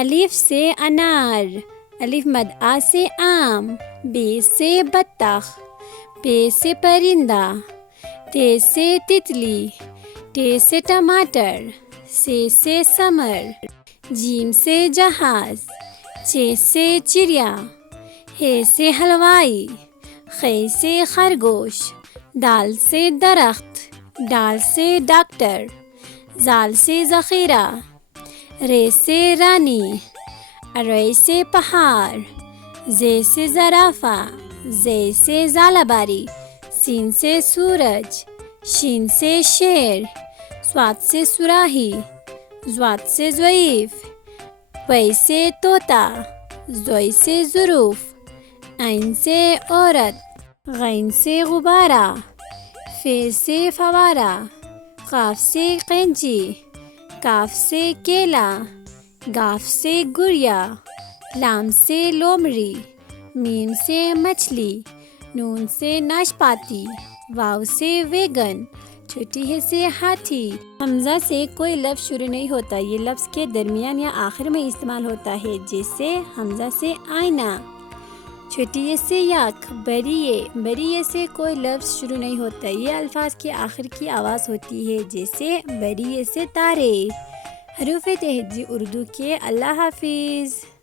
الف سے انار، الف مد آ سے آم، ب سے بطخ، پ سے پرندہ، ت سے تتلی، ٹ سے ٹماٹر، س سے ثمر، جیم سے جہاز، چ سے چڑیا، ہ سے حلوائی، خ سے خرگوش، دال سے درخت، ڈال سے ڈاکٹر، زال سے ذخیرہ، ر سے رانی، ر سے پہاڑ، ز سے زرافہ، ز سے ژالہ باری، سین سے سورج، شین سے شیر، صاد سے صراحی، ضاد سے ضعیف، وی سے طوطا، زوئی سے ظروف، عین سے عورت، غین سے غبارہ، ف سے فوارہ، قاف سے قینچی، کاف سے کیلا، گاف سے گڑیا، لام سے لومڑی، میم سے مچھلی، نون سے ناشپاتی، واو سے ویگن، چھوٹی ہ سے ہاتھی۔ حمزہ سے کوئی لفظ شروع نہیں ہوتا، یہ لفظ کے درمیان یا آخر میں استعمال ہوتا ہے، جیسے حمزہ سے آئینہ، چھوٹی ی سے یک، بڑی ی سے کوئی لفظ شروع نہیں ہوتا، یہ الفاظ کے آخر کی آواز ہوتی ہے، جیسے بڑی ی سے تارے۔ حروف تہجی اردو کے۔ اللہ حافظ۔